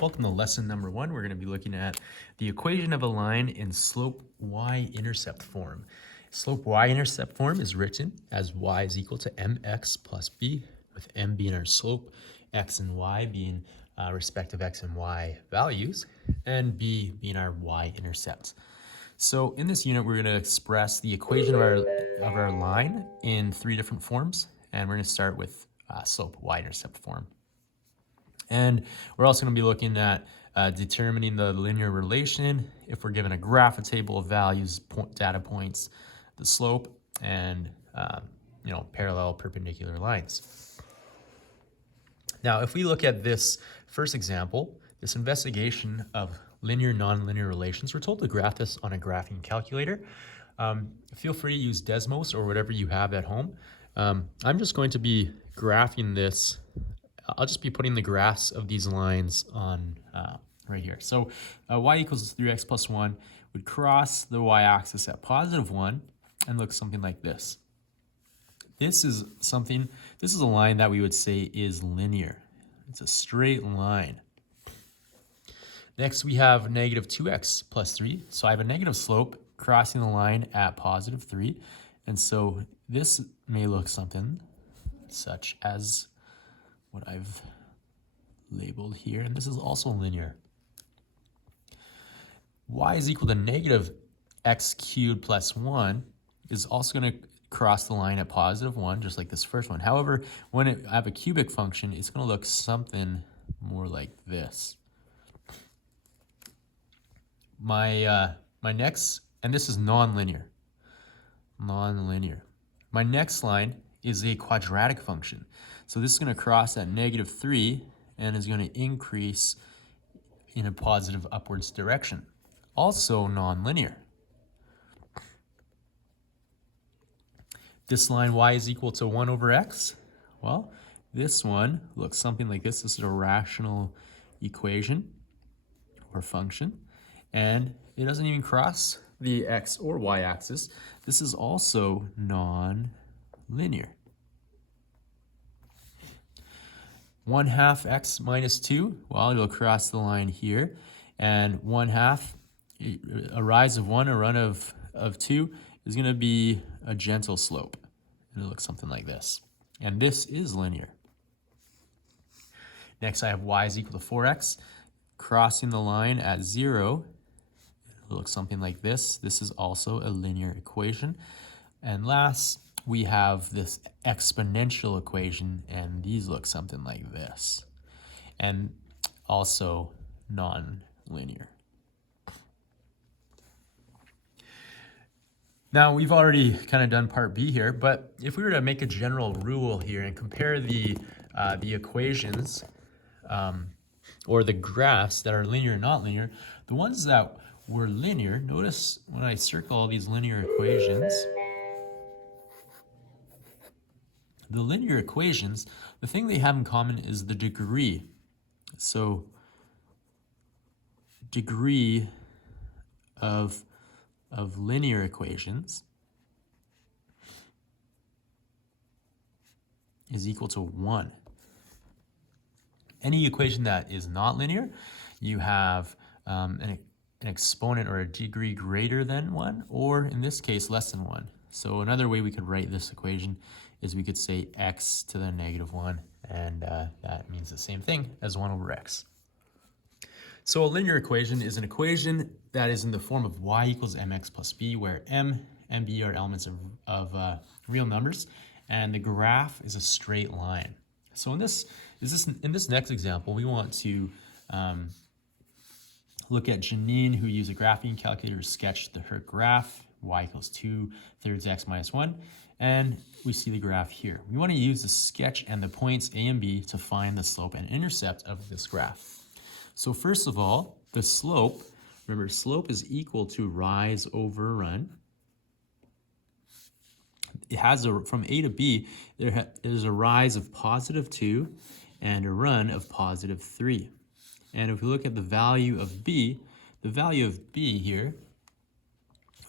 Welcome to lesson number 1. We're going to be looking at the equation of a line in slope y-intercept form. Slope y-intercept form is written as y is equal to mx plus b, with m being our slope, x and y being respective x and y values, and b being our y-intercept. So in this unit, we're going to express the equation of our line in 3 different forms, and we're going to start with slope y-intercept form. And we're also going to be looking at determining the linear relation if we're given a graph, a table of values, data points, the slope, and parallel perpendicular lines. Now, if we look at this first example, this investigation of linear nonlinear relations, we're told to graph this on a graphing calculator. Feel free to use Desmos or whatever you have at home. I'm just going to be graphing this. I'll just be putting the graphs of these lines on right here. So y equals 3x plus 1 would cross the y-axis at positive 1 and look something like this. This is a line that we would say is linear. It's a straight line. Next, we have negative 2x plus 3. So I have a negative slope crossing the line at positive 3. And so this may look something such as what I've labeled here, and this is also linear. Y is equal to negative x cubed plus 1 is also going to cross the line at positive 1, just like this first one. However, when I have a cubic function, it's going to look something more like this. My next, and this is nonlinear. My next line is a quadratic function. So this is going to cross at negative 3 and is going to increase in a positive upwards direction. Also nonlinear. This line y is equal to 1 over x. Well, this one looks something like this. This is a rational equation or function. And it doesn't even cross the x or y axis. This is also non-linear. 1/2 x minus 2, well, it'll cross the line here. And 1/2, a rise of 1, a run of 2, is going to be a gentle slope. It'll look something like this. And this is linear. Next, I have y is equal to 4x. Crossing the line at 0, it'll look something like this. This is also a linear equation. And last, we have this exponential equation, and these look something like this. And also non-linear. Now, we've already kind of done part B here, but if we were to make a general rule here and compare the equations or the graphs that are linear and not linear, the ones that were linear, notice when I circle all these linear equations, the linear equations, the thing they have in common is the degree. So degree of linear equations is equal to 1. Any equation that is not linear, you have an exponent or a degree greater than 1, or in this case, less than 1. So another way we could write this equation is we could say x to the negative 1, and that means the same thing as 1 over x. So a linear equation is an equation that is in the form of y equals mx plus b, where m and b are elements of real numbers, and the graph is a straight line. So in this next example, we want to look at Janine, who used a graphing calculator to sketch her graph, y equals 2/3 x minus 1, and we see the graph here. We want to use the sketch and the points a and b to find the slope and intercept of this graph. So first of all, the slope, remember, slope is equal to rise over run. It has from A to B, there's a rise of positive 2 and a run of positive 3. And if we look at the value of B, the value of B here,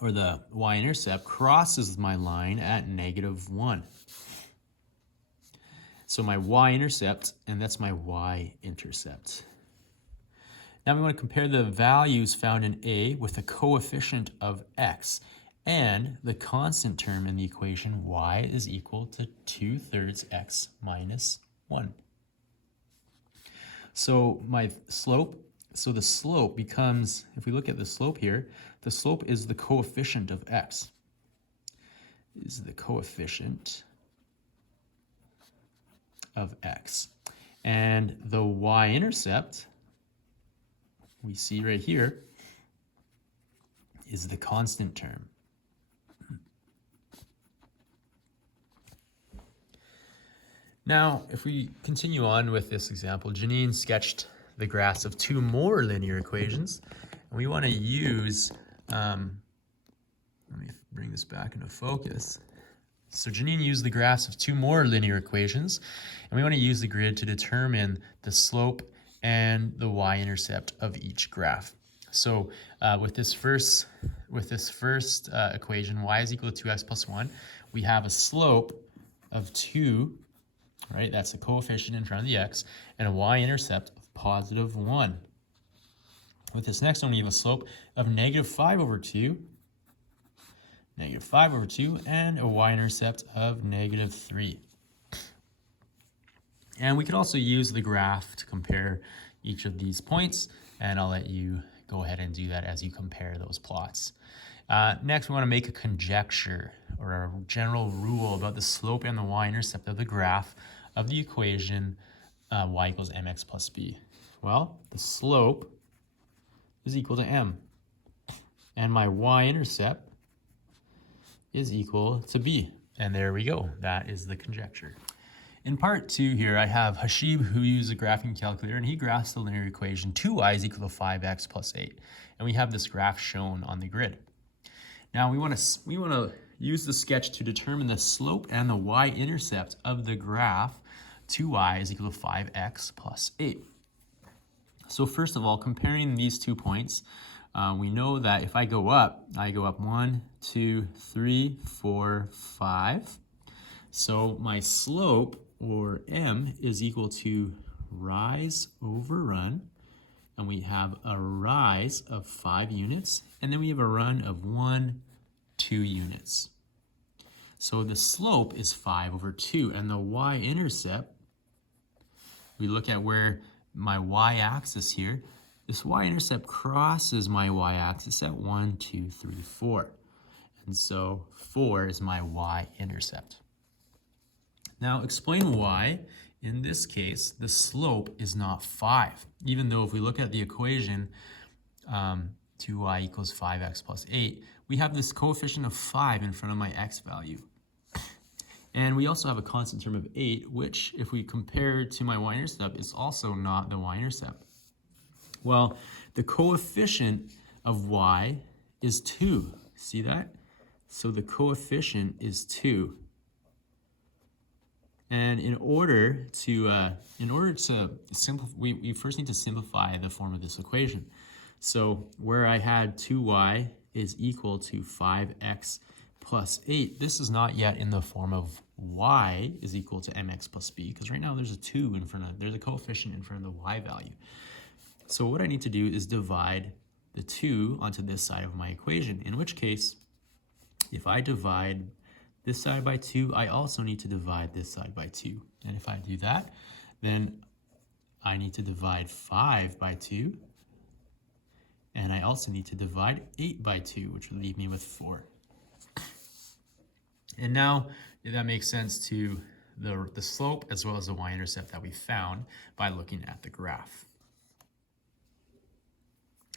or the y-intercept, crosses my line at negative 1. So my y-intercept, and that's my y-intercept. Now we want to compare the values found in A with the coefficient of x and the constant term in the equation y is equal to 2/3 x minus 1. So the slope becomes, if we look at the slope here, the slope is the coefficient of x. Is the coefficient of x. And the y-intercept, we see right here, is the constant term. Now, if we continue on with this example, Janine sketched the graphs of two more linear equations, and we want to use, let me bring this back into focus. So Janine used the graphs of two more linear equations, and we want to use the grid to determine the slope and the y-intercept of each graph. So with this first equation, y is equal to 2x plus 1, we have a slope of 2, right? That's the coefficient in front of the x, and a y-intercept of positive 1. With this next one, we have a slope of negative 5 over 2, and a y-intercept of negative 3. And we could also use the graph to compare each of these points, and I'll let you go ahead and do that as you compare those plots. Next, we want to make a conjecture or a general rule about the slope and the y-intercept of the graph of the equation y equals mx plus b. Well, the slope is equal to m, and my y-intercept is equal to b. And there we go. That is the conjecture. In part 2 here, I have Hashib who used a graphing calculator, and he graphs the linear equation 2y is equal to 5x plus 8. And we have this graph shown on the grid. Now we want to use the sketch to determine the slope and the y-intercept of the graph 2y is equal to 5x plus 8. So first of all, comparing these 2 points, we know that if I go up 1, 2, 3, 4, 5. So my slope, or m, is equal to rise over run, and we have a rise of 5 units, and then we have a run of 1, 2 units. So the slope is 5 over 2, and the y-intercept, we look at where my y-axis here, this y-intercept crosses my y-axis at 1, 2, 3, 4. And so 4 is my y-intercept. Now explain why, in this case, the slope is not 5. Even though if we look at the equation, 2y equals 5x plus 8, we have this coefficient of 5 in front of my x value. And we also have a constant term of 8, which, if we compare to my y-intercept, is also not the y-intercept. Well, the coefficient of y is 2. See that? So the coefficient is 2. And in order to simplify, we first need to simplify the form of this equation. So where I had 2y is equal to 5x plus 8, this is not yet in the form of y is equal to mx plus b, because right now there's a 2 in front of, there's a coefficient in front of the y value. So what I need to do is divide the 2 onto this side of my equation, in which case, if I divide this side by 2, I also need to divide this side by 2. And if I do that, then I need to divide 5 by 2. And I also need to divide 8 by 2, which would leave me with 4. And now that makes sense to the slope as well as the y-intercept that we found by looking at the graph.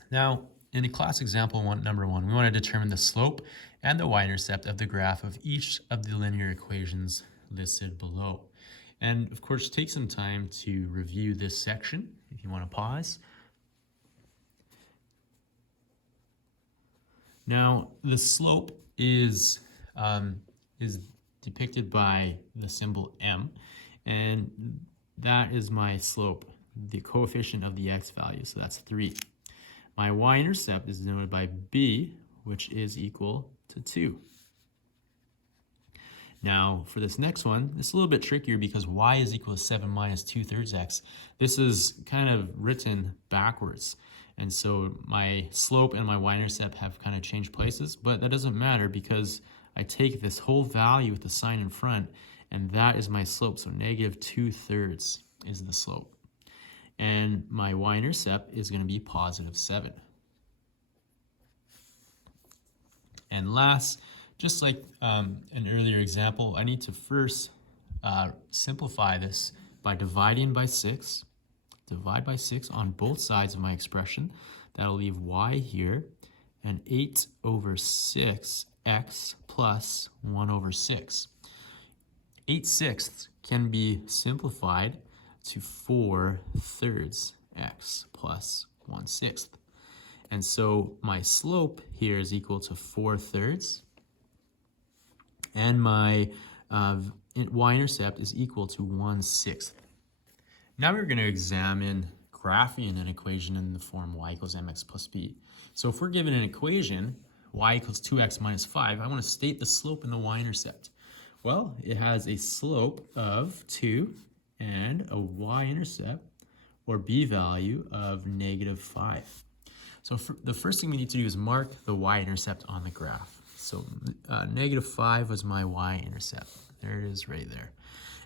Now, in the class example number 1, we want to determine the slope and the y-intercept of the graph of each of the linear equations listed below. And of course, take some time to review this section if you want to pause. Now, the slope is depicted by the symbol m, and that is my slope, the coefficient of the x value, so that's 3. My y-intercept is denoted by b, which is equal to 2. Now for this next one, it's a little bit trickier because y is equal to 7 minus 2/3 x. This is kind of written backwards. And so my slope and my y-intercept have kind of changed places, but that doesn't matter because I take this whole value with the sign in front, and that is my slope. So negative 2/3 is the slope. And my y-intercept is going to be positive 7. And last, just like an earlier example, I need to first simplify this by dividing by 6. Divide by 6 on both sides of my expression. That'll leave y here, and 8 over 6 x plus 1 over 6. 8/6 can be simplified to 4/3 x plus 1/6. And so my slope here is equal to 4/3, and my y-intercept is equal to 1/6. Now we're going to examine graphing an equation in the form y equals mx plus b. So if we're given an equation, y equals 2x minus 5, I want to state the slope and the y-intercept. Well, it has a slope of 2 and a y-intercept, or b value, of negative 5. So the first thing we need to do is mark the y-intercept on the graph. So negative 5 was my y-intercept. There it is right there.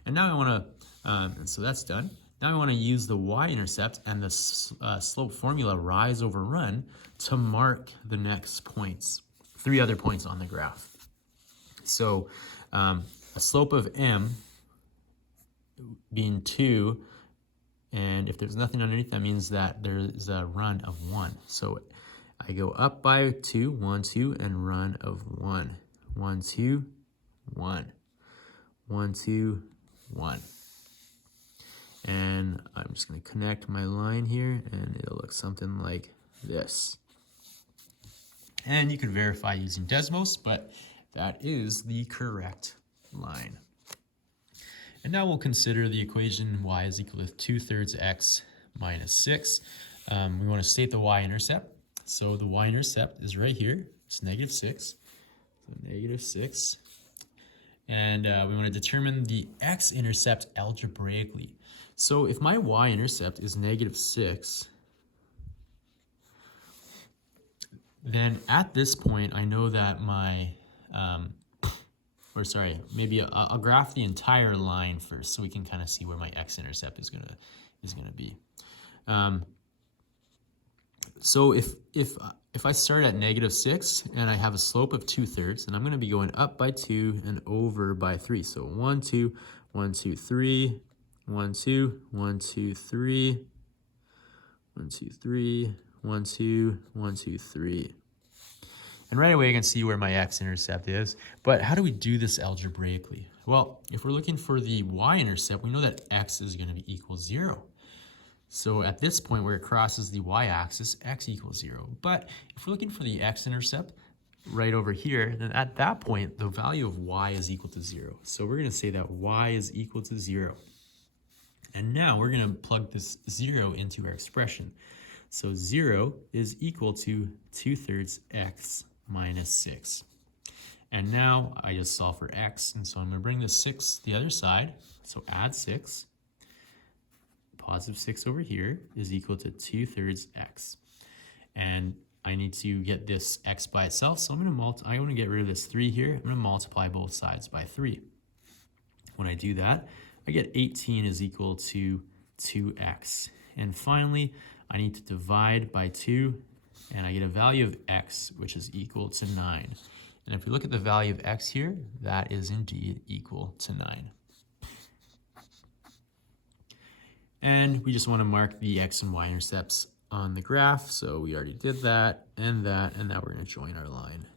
And now I want to, and so that's done. Now I want to use the y-intercept and the slope formula rise over run to mark the next points, 3 other points on the graph. So a slope of m being 2, and if there's nothing underneath, that means that there's a run of 1. So I go up by 2, 1, 2, and run of 1. 1, 2, 1. 1, 2, 1. And I'm just going to connect my line here, and it'll look something like this. And you can verify using Desmos, but that is the correct line. And now we'll consider the equation y is equal to 2/3 x minus 6. We want to state the y-intercept. So the y-intercept is right here. It's negative 6. So negative 6. And we want to determine the x-intercept algebraically. So if my y-intercept is negative 6, then at this point I know that my, I'll graph the entire line first so we can kind of see where my x-intercept is gonna be. So if I start at negative 6 and I have a slope of 2/3, then I'm going to be going up by 2 and over by 3. So 1, 2, 1, 2, 3, 1, 2, 1, 2, 3, 1, 2, 3, 1, 2, 1, 2, 3. And right away I can see where my x-intercept is. But how do we do this algebraically? Well, if we're looking for the y-intercept, we know that x is going to be equal 0. So at this point where it crosses the y-axis, x equals 0. But if we're looking for the x-intercept right over here, then at that point, the value of y is equal to 0. So we're going to say that y is equal to 0. And now we're going to plug this 0 into our expression. So 0 is equal to 2/3 x minus 6. And now I just solve for x. And so I'm going to bring the 6 the other side. So add 6. Positive 6 over here is equal to 2/3 x. And I need to get this x by itself, so I'm going to get rid of this 3 here. I'm going to multiply both sides by 3. When I do that, I get 18 is equal to 2x. And finally, I need to divide by 2, and I get a value of x, which is equal to 9. And if we look at the value of x here, that is indeed equal to 9. And we just want to mark the x and y intercepts on the graph. So we already did that, and now we're going to join our line.